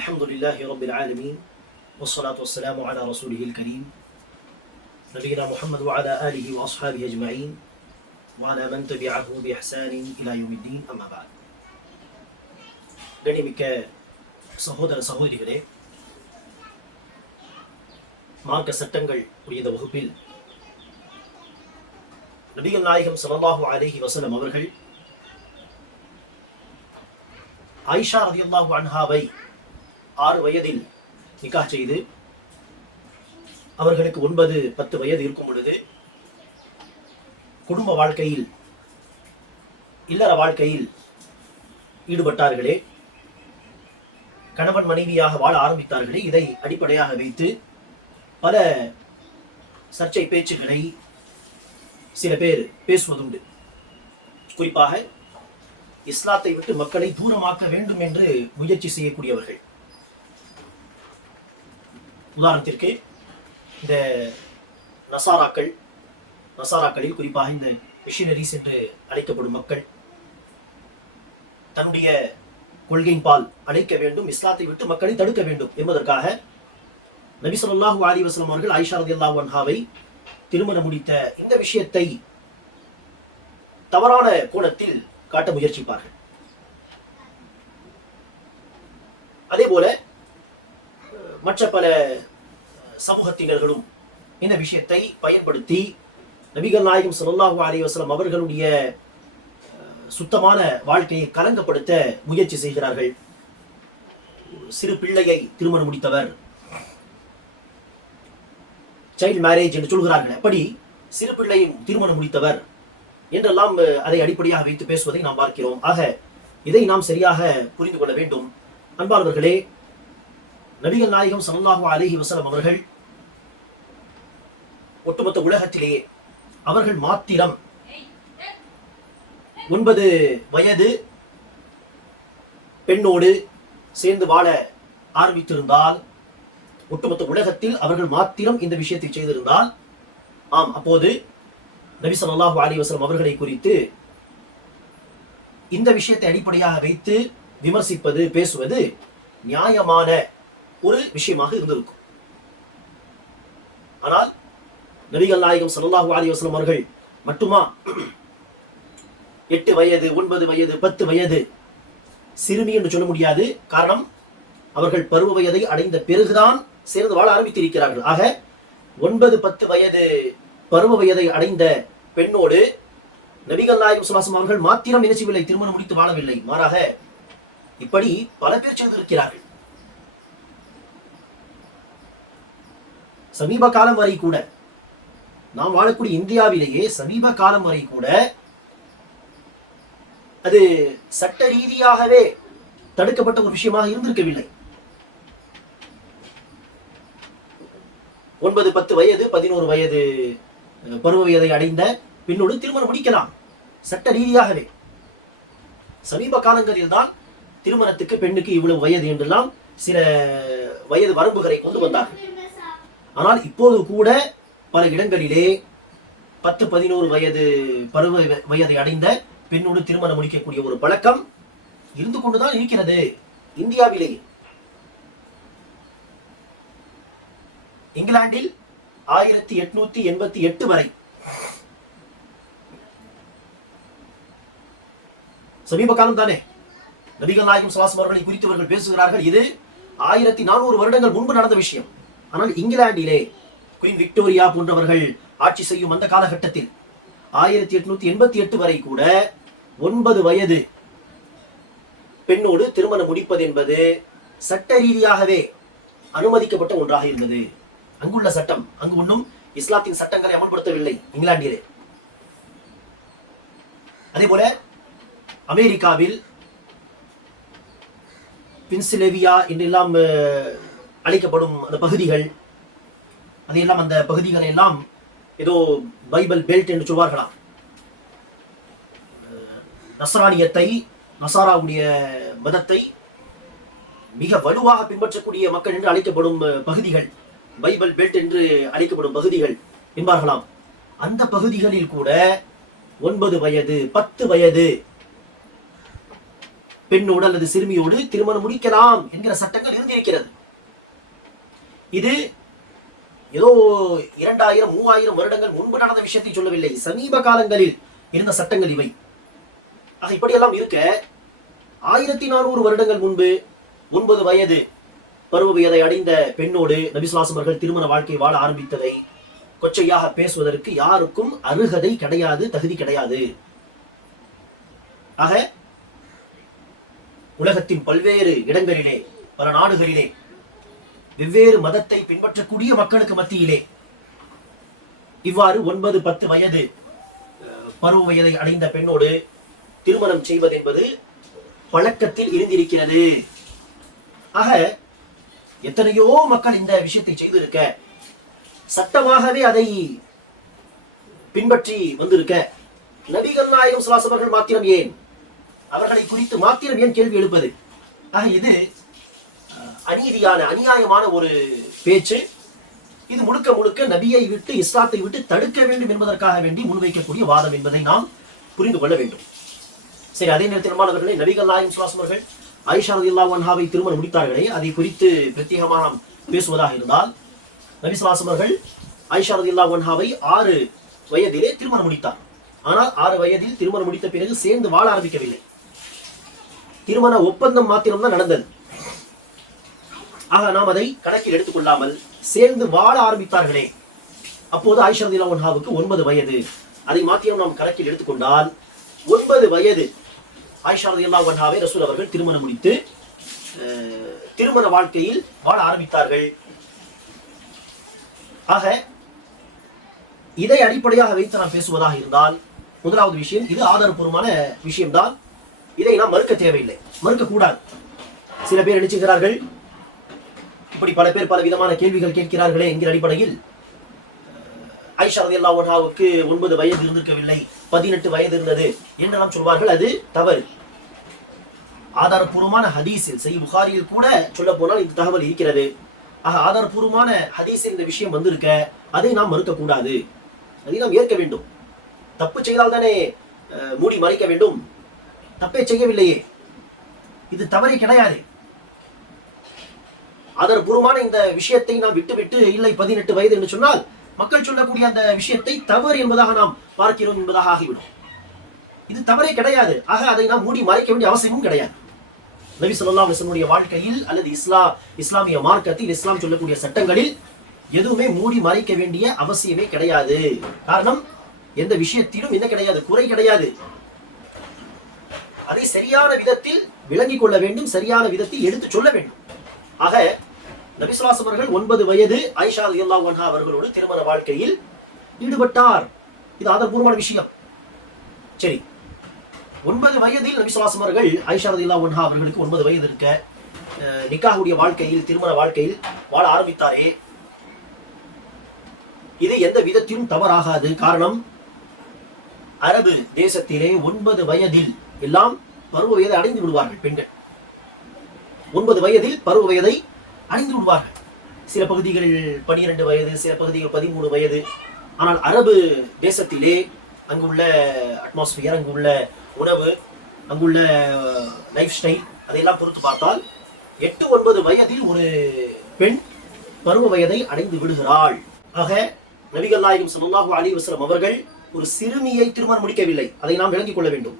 الحمد لله رب العالمين والصلاة والسلام على رسوله الكريم نبينا محمد وعلى آله وأصحابه أجمعين وعلى من تبعه بإحسان إلى يوم الدين أما بعد கண்ணியமிக்க சகோதர சகோதரிகளே, மார்க்க சட்டங்கள் உரிய இந்த வகுப்பில் நபிகள் நாயகம் ஸல்லல்லாஹு அலைஹி வஸல்லம் அவர்கள் ஆயிஷா ரலியல்லாஹு அன்ஹாவை 6 வயதில் நிக்காஹ் செய்து அவர்களுக்கு 9-10 வயது இருக்கும் பொழுது குடும்ப வாழ்க்கையில் இல்லற வாழ்க்கையில் ஈடுபட்டார்களே, கணவன் மனைவியாக வாழ ஆரம்பித்தார்களே, இதை அடிப்படையாக வைத்து பல சர்ச்சை பேச்சுக்களை சில பேர் பேசுவதுண்டு. குறிப்பாக இஸ்லாத்தை விட்டு மக்களை தூரமாக்க வேண்டும் என்று முயற்சி செய்யக்கூடியவர்கள். உதாரணத்திற்கு இந்த நசாராக்களில் குறிப்பாக இந்த மிஷனரிஸ் என்று அழைக்கப்படும் மக்கள் தன்னுடைய கொள்கையின்பால் அழைக்க வேண்டும், இஸ்லாத்தை விட்டு மக்களை தடுக்க வேண்டும் என்பதற்காக நபி ஸல்லல்லாஹு அலைஹி வஸல்லம் அவர்கள் ஆயிஷா ரலியல்லாஹு அன்ஹாவை திருமணம் முடித்த இந்த விஷயத்தை தவறான கோணத்தில் காட்ட முயற்சிப்பார்கள். அதே போல மற்ற பல சமூகத்தினர்களும் இந்த விஷயத்தை பயன்படுத்தி நபிகள் நாயகம் ஸல்லல்லாஹு அலைஹி வஸல்லம் அவர்களுடைய சுத்தமான வாழ்க்கையை கலங்கப்படுத்த முயற்சி செய்கிறார்கள். சிறு பிள்ளையை திருமணம் முடித்தவர், சைல்ட் மேரேஜ் என்று சொல்கிறார்கள். அப்படி சிறு பிள்ளையும் திருமணம் முடித்தவர் என்றெல்லாம் அதை அடிப்படையாக வைத்து பேசுவதை நாம் பார்க்கிறோம். ஆக இதை நாம் சரியாக புரிந்து கொள்ள வேண்டும். அன்பானவர்களே, நபிகள் நாயகம் ஸல்லல்லாஹு அலைஹி வஸல்லம் அவர்கள் ஒட்டுமொத்த உலகத்திலேயே அவர்கள் மாத்திரம் 9 வயது பெண்ணோடு சேர்ந்து வாழ ஆரம்பித்திருந்தால், ஒட்டுமொத்த உலகத்தில் அவர்கள் மாத்திரம் இந்த விஷயத்தை செய்திருந்தால், அப்போது நபி ஸல்லல்லாஹு அலைஹி வஸல்லம் அவர்களை குறித்து இந்த விஷயத்தை அடிப்படையாக வைத்து விமர்சிப்பது, பேசுவது நியாயமான ஒரு விஷயமாக இருந்திருக்கும். ஆனால் நபிகள் நாயகம் ஸல்லல்லாஹு அலைஹி வஸல்லம் அவர்கள் மட்டுமா 8 வயது 9 வயது 10 வயது சிறுமி என்று சொல்ல முடியாது. காரணம், அவர்கள் பருவ வயதை அடைந்த பிறகுதான் சேர்ந்து வாழ ஆரம்பித்திருக்கிறார்கள். ஆக 9-10 வயது பருவ வயதை அடைந்த பெண்ணோடு நபிகள் நாயகம் ஸல்லல்லாஹு அலைஹி வஸல்லம் அவர்கள் மாத்திரம் நினைச்சவில்லை, திருமணம் முடித்து வாழவில்லை. மாறாக இப்படி பல பேர் செய்திருக்கிறார்கள். சமீப காலம் வரை கூட, நாம் வாழக்கூடிய இந்தியாவிலேயே சமீப காலம் வரை கூட அது சட்ட ரீதியாகவே தடுக்கப்பட்ட ஒரு விஷயமாக இருந்திருக்கவில்லை. 9-10 வயது 11 வயது பருவ வயதை அடைந்த பெண்ணோடு திருமணம் முடிக்கலாம் சட்ட ரீதியாகவே. சமீப காலங்களில் தான் திருமணத்துக்கு பெண்ணுக்கு இவ்வளவு வயது என்றெல்லாம் சில வயது வரம்புகளை கொண்டு வந்தார்கள். ஆனால் இப்போது கூட பல இடங்களிலே 10-11 வயது பருவ வயதை அடைந்த பெண்ணோடு திருமணம் முடிக்கக்கூடிய ஒரு பழக்கம் இருந்து கொண்டுதான் இருக்கிறது இந்தியாவிலேயே. இங்கிலாந்தில் 1888 வரை, சமீப காலம் தானே, நபிகள் நாயகம் ஸல்லல்லாஹு அலைஹி வஸல்லம் அவர்களை குறித்தவர்கள் பேசுகிறார்கள், இது 1400 வருடங்கள் முன்பு நடந்த விஷயம். ஆனால் இங்கிலாந்திலே குயின் விக்டோரியா போன்றவர்கள் ஆட்சி செய்யும் அந்த காலகட்டத்தில் 1888 வரை கூட 9 வயது பெண்ணோடு திருமணம் முடிப்பது என்பது சட்ட ரீதியாகவே அனுமதிக்கப்பட்ட ஒன்றாக இருந்தது. அங்குள்ள சட்டம், அங்கு ஒன்றும் இஸ்லாத்தின் சட்டங்களை அமல்படுத்தவில்லை இங்கிலாந்திலே. அதே போல அமெரிக்காவில் பென்சில்வேனியா என்றெல்லாம் அழைக்கப்படும் அந்த பகுதிகள், அதையெல்லாம் அந்த பகுதிகளை எல்லாம் ஏதோ பைபிள் பெல்ட் என்று சொல்வார்களாம். நஸ்ரானியத்தை, நசாராவுடைய மதத்தை மிக வலுவாக பின்பற்றக்கூடிய மக்கள் என்று அழைக்கப்படும் பகுதிகள், பைபிள் பெல்ட் என்று அழைக்கப்படும் பகுதிகள் என்பார்களாம். அந்த பகுதிகளில் கூட 9 வயது 10 வயது பெண்ணோடு அல்லது சிறுமியோடு திருமணம் முடிக்கலாம் என்கிற சட்டங்கள் இருந்திருக்கிறது. இது ஏதோ 2000 3000 வருடங்கள் முன்பு நடந்த விஷயத்தை சொல்லவில்லை, சமீப காலங்களில் இருந்த சட்டங்கள் இவை. ஆக இப்படியெல்லாம் இருக்க 1400 வருடங்கள் முன்பு 9 வயது பருவ வயதை அடைந்த பெண்ணோடு நபி ஸல்லல்லாஹு அலைஹி வஸல்லம் திருமண வாழ்க்கை வாழ ஆரம்பித்ததை கொச்சையாக பேசுவதற்கு யாருக்கும் அருகதை கிடையாது, தகுதி கிடையாது. ஆக உலகத்தின் பல்வேறு இடங்களிலே, பல நாடுகளிலே, வெவ்வேறு மதத்தை பின்பற்றக்கூடிய மக்களுக்கு மத்தியிலே இவ்வாறு 9-10 வயது பருவ வயதை அடைந்த பெண்ணோடு திருமணம் செய்வது என்பது பழக்கத்தில் இருந்திருக்கிறது. ஆக எத்தனையோ மக்கள் இந்த விஷயத்தை செய்திருக்க, சட்டமாகவே அதை பின்பற்றி வந்திருக்க, நபிகள் நாயகம் ஸல்லல்லாஹு அலைஹி வஸல்லம் மாத்திரம் ஏன், அவர்களை குறித்து மாத்திரம் ஏன் கேள்வி எழுப்பது? ஆக இது அநீதியான அநியாயமான ஒரு பேச்சு. இது முழுக்க முழுக்க நபியை விட்டு இஸ்லாத்தை விட்டு தடுக்க வேண்டும் என்பதற்காக வேண்டி முன்வைக்கக்கூடிய வாதம் என்பதை நாம் புரிந்து கொள்ள வேண்டும். சரி, அதே நேரத்தில் மாணவர்களே, நபிகள் நாயகம் ஸல்லல்லாஹு அலைஹி வஸல்லம் ஆயிஷா ரலியல்லாஹு அன்ஹாவை திருமணம் முடித்தார்களே, அதை குறித்து பிரத்யேகமாக நாம் பேசுவதாக இருந்தால், நபி ஸல்லல்லாஹு அலைஹி வஸல்லம் ஆயிஷா ரலியல்லாஹு அன்ஹாவை 6 வயதிலே திருமணம் முடித்தார். ஆனால் 6 வயதில் திருமணம் முடித்த பிறகு சேர்ந்து வாழ ஆரம்பிக்கவில்லை. திருமண ஒப்பந்தம் மாத்திரம்தான் நடந்தது. ஆக நாம் அதை கணக்கில் எடுத்துக்கொள்ளாமல் சேர்ந்து வாழ ஆரம்பித்தார்களே, அப்போது ஆயிஷா ரலியல்லாஹு அன்ஹாவுக்கு 9 வயது. அதை மாத்திரம் நாம் கணக்கில் எடுத்துக்கொண்டால் 9 வயது ஆயிஷா ரலியல்லாஹு அன்ஹாவை ரசூல் அவர்கள் திருமணம் முடித்து திருமண வாழ்க்கையில் வாழ ஆரம்பித்தார்கள். ஆக இதை அடிப்படையாக வைத்து நாம் பேசுவதாக இருந்தால், முதலாவது விஷயம், இது ஆதாரப்பூர்வமான விஷயம்தான். இதை நாம் மறுக்க தேவையில்லை, மறுக்க கூடாது. சில பேர் நினைச்சுகிறார்கள், இப்படி பல பேர் பல விதமான கேள்விகள் கேட்கிறார்களே என்கிற அடிப்படையில் ஆயிஷா ரலியல்லாஹு அன்ஹாவுக்கு 9 வயது இருந்திருக்கவில்லை, 18 வயது இருந்தது என்றெல்லாம் சொல்வார்கள். அது தவறு. ஆதாரப்பூர்வமான ஹதீஸில், சஹீஹ் புகாரியில் கூட சொல்ல போனால் இந்த தகவல் இருக்கிறது. ஆக ஆதாரப்பூர்வமான ஹதீஸில் இந்த விஷயம் வந்திருக்க, அதை நாம் மறுக்கக்கூடாது, அதை நாம் ஏற்க வேண்டும். தப்பு செய்தால் தானே மூடி மறைக்க வேண்டும்? தப்பே செய்யவில்லையே, இது தவறே கிடையாது. ஆதாரப்பூர்வமான இந்த விஷயத்தை நாம் விட்டுவிட்டு இல்லை 18 வயது என்று சொன்னால், மக்கள் சொல்லக்கூடிய அந்த விஷயத்தை தவறு என்பதாக நாம் பார்க்கிறோம் என்பதாக ஆகிவிடும். இது தவறே கிடையாது. ஆக அதை நாம் மூடி மறைக்க வேண்டிய அவசியமும் கிடையாது. நபி ஸல்லல்லாஹு அலைஹி வஸல்லம் வாழ்க்கையில் அல்லது இஸ்லாமிய மார்க்கத்தில், இஸ்லாம் சொல்லக்கூடிய சட்டங்களில் எதுவுமே மூடி மறைக்க வேண்டிய அவசியமே கிடையாது. காரணம், எந்த விஷயத்திலும் என்ன கிடையாது, குறை கிடையாது. அதை சரியான விதத்தில் விளங்கிக் கொள்ள வேண்டும், சரியான விதத்தில் எடுத்து சொல்ல வேண்டும். ஆக நபி ஸல்லல்லாஹு அலைஹி வஸல்லம் 9 வயது ஆயிஷா ரலியல்லாஹு அன்ஹா அவர்களோடு திருமண வாழ்க்கையில் ஈடுபட்டார். இது ஆதாரபூர்வமான விஷயம். சரி, 9 வயதில் நபி ஸல்லல்லாஹு அலைஹி வஸல்லம் ஆயிஷா ரலியல்லாஹு அன்ஹா அவர்களுக்கு 9 வயது இருக்க நிக்காஹுடைய வாழ்க்கையில், திருமண வாழ்க்கையில் வாழ ஆரம்பித்தாரே, இது எந்த விதத்திலும் தவறாகாது. காரணம், அரபு தேசத்திலே 9 வயதில் எல்லாம் பருவ வயதை அடைந்து விடுவார்கள் பெண்கள். 9 வயதில் பருவ வயதை அடைந்து விடுவார்கள். சில பகுதிகளில் 12 வயது, சில பகுதிகள் 13 வயது. ஆனால் அரபு தேசத்திலே அங்குள்ள அட்மாஸ்பியர், அங்குள்ள உணவு, அங்குள்ள லைஃப் ஸ்டைல், அதையெல்லாம் பொறுத்து பார்த்தால் 8-9 வயதில் ஒரு பெண் பருவ வயதை அடைந்து விடுகிறாள். ஆக நபிகள் நாயகம் ஸல்லல்லாஹு அலைஹி வஸல்லம் அவர்கள் ஒரு சிறுமியை திருமணம் முடிக்கவில்லை, அதை நாம் விளங்கிக் கொள்ள வேண்டும்.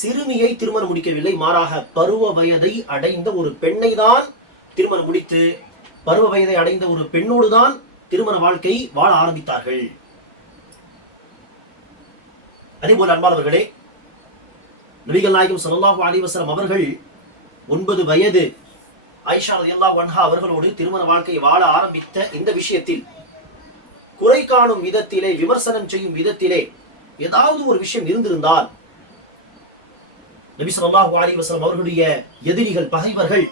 சிறுமியை திருமணம் முடிக்கவில்லை, மாறாக பருவ வயதை அடைந்த ஒரு பெண்ணை தான் திருமணம் முடித்து, பருவ வயதை அடைந்த ஒரு பெண்ணோடு தான் திருமண வாழ்க்கை வாழ ஆரம்பித்தார்கள். அதேபோல் அன்பானவர்களே, நபிகள் நாயகம் ஸல்லல்லாஹு அலைஹி வஸல்லம் அவர்கள் 9 வயது ஆயிஷா ரலியல்லாஹு அன்ஹா அவர்களோடு திருமண வாழ்க்கையை வாழ ஆரம்பித்த இந்த விஷயத்தில் குறை காணும் விதத்திலே, விமர்சனம் செய்யும் விதத்திலே ஏதாவது ஒரு விஷயம் இருந்திருந்தால், நபி ஸல்லல்லாஹு அலைஹி வஸல்லம் அவர்களுடைய எதிரிகள், பகைவர்கள்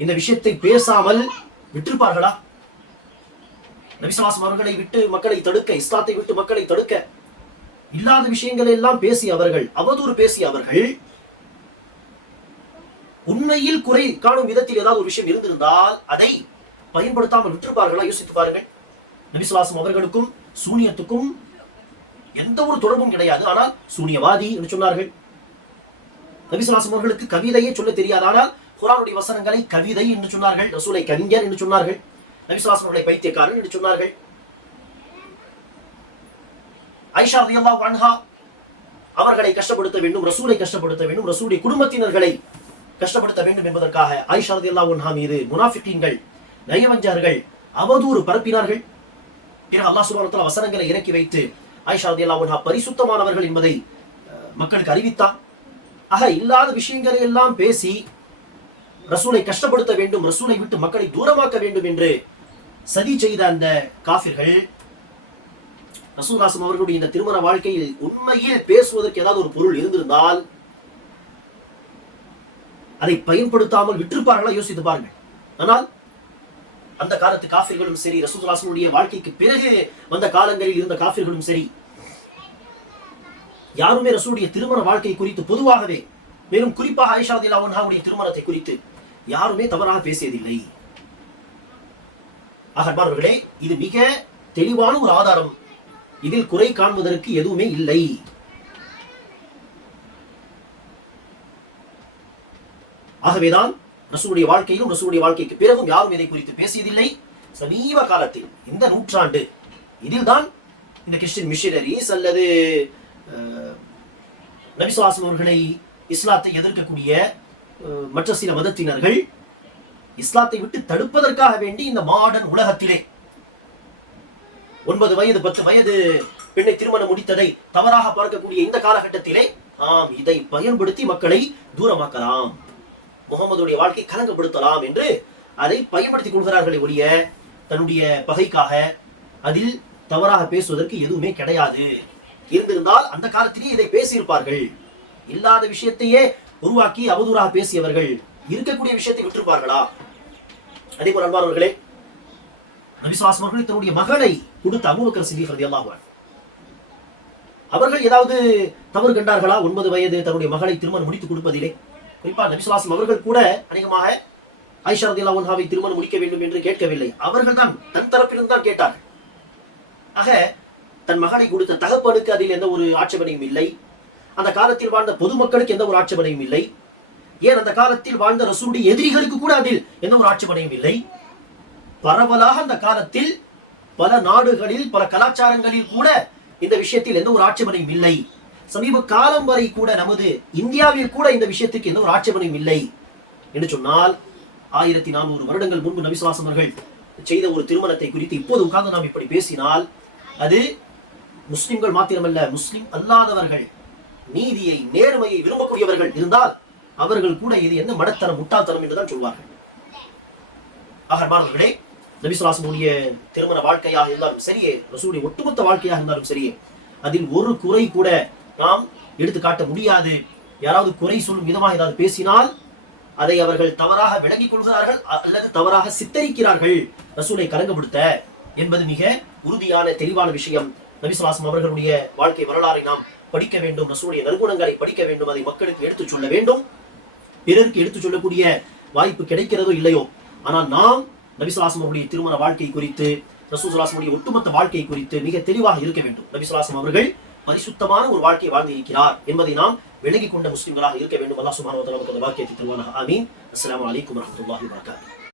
இந்த விஷயத்தை பேசாமல் விட்டிருப்பார்களா? நபி ஸல்லல்லாஹு அலைஹி வஸல்லம் அவர்களை விட்டு மக்களை தடுக்க, இஸ்லாத்தை விட்டு மக்களை தடுக்க இல்லாத விஷயங்களை எல்லாம் பேசி அவர்கள், அவதூறு பேசி அவர்கள், உண்மையில் குறை காணும் விதத்தில் ஏதாவது ஒரு விஷயம் இருந்திருந்தால் அதை பயன்படுத்தாமல் விட்டிருப்பார்களா? யோசித்து பாருங்கள். நபி ஸல்லல்லாஹு அலைஹி வஸல்லம் அவர்களுக்கும் சூனியத்துக்கும் எந்த ஒரு தொடர்பும் கிடையாது. ஆனால் சூனியவாதி என்று சொன்னார்கள். நபி ஸல்லல்லாஹு அலைஹி வஸல்லம் அவர்களுக்கு கவிதையே சொல்ல தெரியாதானால் குர்ஆனுடைய வசனங்களை கவிதை என்று சொன்னார்கள், ரசூலை கவிஞர் என்று சொன்னார்கள், நபி ஸல்லல்லாஹு அலைஹி வஸல்லம் அவர்களை பைத்தியக்காரன் என்று சொன்னார்கள். ஆயிஷா ரலியல்லாஹு அன்ஹா அவர்களை கஷ்டப்படுத்த வேண்டும், ரசூலை கஷ்டப்படுத்த வேண்டும், ரசூலுடைய குடும்பத்தினர்களை கஷ்டப்படுத்த வேண்டும் என்பதற்காக ஆயிஷா ரலியல்லாஹு அன்ஹா மீது முனாஃபிகீன்கள், நயவஞ்சகர்கள் அவதூறு பரப்பினார்கள். பிறகு அல்லாஹ் சுப்ஹானஹு வ தஆலா வசனங்களை இறக்கி வைத்து ஆயிஷா ரலியல்லாஹு அன்ஹா பரிசுத்தமானவர்கள் என்பதை மக்களுக்கு அறிவித்தான். ஆக இல்லாத விஷயங்களை எல்லாம் பேசி ரசூலை கஷ்டப்படுத்த வேண்டும், ரசூலை விட்டு மக்களை தூரமாக்க வேண்டும் என்று சதி செய்த அந்த காஃபிர்கள் ரசூலுல்லாஹி அவர்களுடைய இந்த திருமண வாழ்க்கையில் உண்மையில் பேசுவதற்கு ஏதாவது ஒரு பொருள் இருந்திருந்தால் அதை பயன்படுத்தாமல் விட்டிருப்பார்களா? யோசித்து பாருங்கள். ஆனால் அந்த காலத்து காஃபிர்களும் சரி, ரசூலுல்லாஹினுடைய வாழ்க்கைக்கு பிறகு வந்த காலங்களில் இருந்த காஃபிர்களும் சரி, யாருமே ரசூலுடைய திருமண வாழ்க்கை குறித்து பொதுவாகவே, மேலும் குறிப்பாக ஆயிஷா ரலியல்லாஹு அன்ஹாவுடைய திருமணத்தை குறித்து யாருமே தவறாக பேசியதில்லை. அன்பானவர்களே, இது மிக தெளிவான ஒரு ஆதாரம். இதில் குறை காண்பதற்கு எதுவுமே இல்லை. ஆகவேதான் ரசூலுடைய வாழ்க்கையிலும் ரசூலுடைய வாழ்க்கைக்கு பிறகும் யாரும் இதை குறித்து பேசியதில்லை. சமீப காலத்தில் இந்த நூற்றாண்டு இதில்தான் இந்த கிறிஸ்டியன் மிஷனரிஸ் அல்லது நபி ஸல்லல்லாஹு அலைஹி வஸல்லம் அவர்களை இஸ்லாத்தை எதிர்க்கக்கூடிய மற்ற சில மதத்தினர்கள் இஸ்லாத்தை விட்டு தடுப்பதற்காக வேண்டி இந்த மாடர்ன் உலகத்திலே 9 வயது 10 வயது பெண்ணை திருமணம் முடித்ததை தவறாக பார்க்கக்கூடிய இந்த காலகட்டத்திலே இதை பயன்படுத்தி மக்களை தூரமாக்கலாம், முகமதுடைய வாழ்க்கை கலங்கப்படுத்தலாம் என்று அதை பயன்படுத்திக் கொள்கிறார்களே ஒழிய தன்னுடைய பகைக்காக அதில் தவறாக பேசுவதற்கு எதுவுமே கிடையாது. இருந்திருந்தால் அந்த காலத்திலேயே இதை பேசியிருப்பார்கள். இல்லாத விஷயத்தையே உருவாக்கி அவதூறாக பேசியவர்கள் இருக்கக்கூடிய விஷயத்தை விட்டிருப்பார்களா? அதே போல அன்பானவர்களே, நபி ஸல்லல்லாஹு அலைஹி வஸல்லம் அவர்கள் தன்னுடைய மகளை கொடுத்த அபூபக்கர் சித்தீக் ரலியல்லாஹு அன்ஹு அவர்கள் ஏதாவது தவறு கண்டார்களா? 9 வயது தன்னுடைய மகளை திருமணம் முடித்து கொடுப்பதிலே. குறிப்பாக நபி ஸல்லல்லாஹு அலைஹி வஸல்லம் அவர்கள் கூட அநேகமாக ஆயிஷா ரலியல்லாஹு அன்ஹாவை திருமணம் முடிக்க வேண்டும் என்று கேட்கவில்லை. அவர்கள் தான் தன் தரப்பிலிருந்து தான் கேட்டார்கள். ஆக தன் மகனை கொடுத்த தகப்பனுக்கு அதில் எந்த ஒரு ஆட்சேபனையும் இல்லை. அந்த காலத்தில் வாழ்ந்த பொதுமக்களுக்கு எந்த ஒரு ஆட்சேபனையும் இல்லை. ஏன் அந்த காலத்தில் வாழ்ந்த ரசூலுடைய எதிரிகளுக்கு கூட அதில் எந்த ஒரு ஆட்சேபனையும் இல்லை. பரவலாக அந்த காலத்தில் பல நாடுகளில் பல கலாச்சாரங்களில் கூட இந்த விஷயத்தில் எந்த ஒரு ஆட்சேபனையும் இல்லை. சமீப காலம் வரை கூட நமது இந்தியாவில் கூட இந்த விஷயத்துக்கு எந்த ஒரு ஆட்சேபனையும் இல்லை என்று சொன்னால் 1400 வருடங்கள் முன்பு நபி ஸல்லல்லாஹு அலைஹி வஸல்லம் அவர்கள் செய்த ஒரு திருமணத்தை குறித்து இப்போது உட்கார்ந்து நாம் இப்படி பேசினால் அது முஸ்லிம்கள் மாத்திரமல்ல, முஸ்லிம் அல்லாதவர்கள், நீதியை நேர்மையை விரும்பக்கூடியவர்கள் இருந்தால் அவர்கள் கூட இது என்ன மடத்தனம் முட்டாள்தனம் என்றுதான் சொல்வார்கள். அன்பானவர்களே, நபி ஸல்லல்லாஹு அலைஹி வஸல்லம் திருமண வாழ்க்கையாக இருந்தாலும் சரியே, ரசூலுடைய ஒட்டுமொத்த வாழ்க்கையாக இருந்தாலும் சரியே, அதில் ஒரு குறை கூட நாம் எடுத்து காட்ட முடியாது. யாராவது குறை சொல்லும் விதமாக ஏதாவது பேசினால் அதை அவர்கள் தவறாக விளங்கிக் கொள்கிறார்கள் அல்லது தவறாக சித்தரிக்கிறார்கள். ரசூலை கலங்கப்படுத்த என்பது மிக உறுதியான தெளிவான விஷயம். நபி ஸல்லல்லாஹு அலைஹி வஸல்லம் அவர்களுடைய வாழ்க்கை வரலாறை நாம் படிக்க வேண்டும், ரசூலுடைய நற்குணங்களை படிக்க வேண்டும், அதை மக்களுக்கு எடுத்துச் சொல்ல வேண்டும். பிறருக்கு எடுத்துச் சொல்லக்கூடிய வாய்ப்பு கிடைக்கிறதோ இல்லையோ, ஆனால் நாம் நபி ஸல்லல்லாஹு அலைஹி வஸல்லம் அவர்களுடைய திருமண வாழ்க்கை குறித்து, ரசூல் ஸல்லல்லாஹு அலைஹி வஸல்லம் ஒட்டுமொத்த வாழ்க்கை குறித்து மிக தெளிவாக இருக்க வேண்டும். நபி ஸல்லல்லாஹு அலைஹி வஸல்லம் அவர்கள் பரிசுத்தமான ஒரு வாழ்க்கை வாழ்ந்து இருக்கிறார் என்பதை நாம் விளங்கிக் கொண்ட முஸ்லிம்களாக இருக்க வேண்டும். அல்லாஹ் சுப்ஹானஹு வ தஆலா நமக்கு அந்த பாக்கியத்தை தருவானாக. ஆமீன். அஸ்ஸலாமு அலைக்கும் வரஹ்மத்துல்லாஹி வபரகாத்துஹு.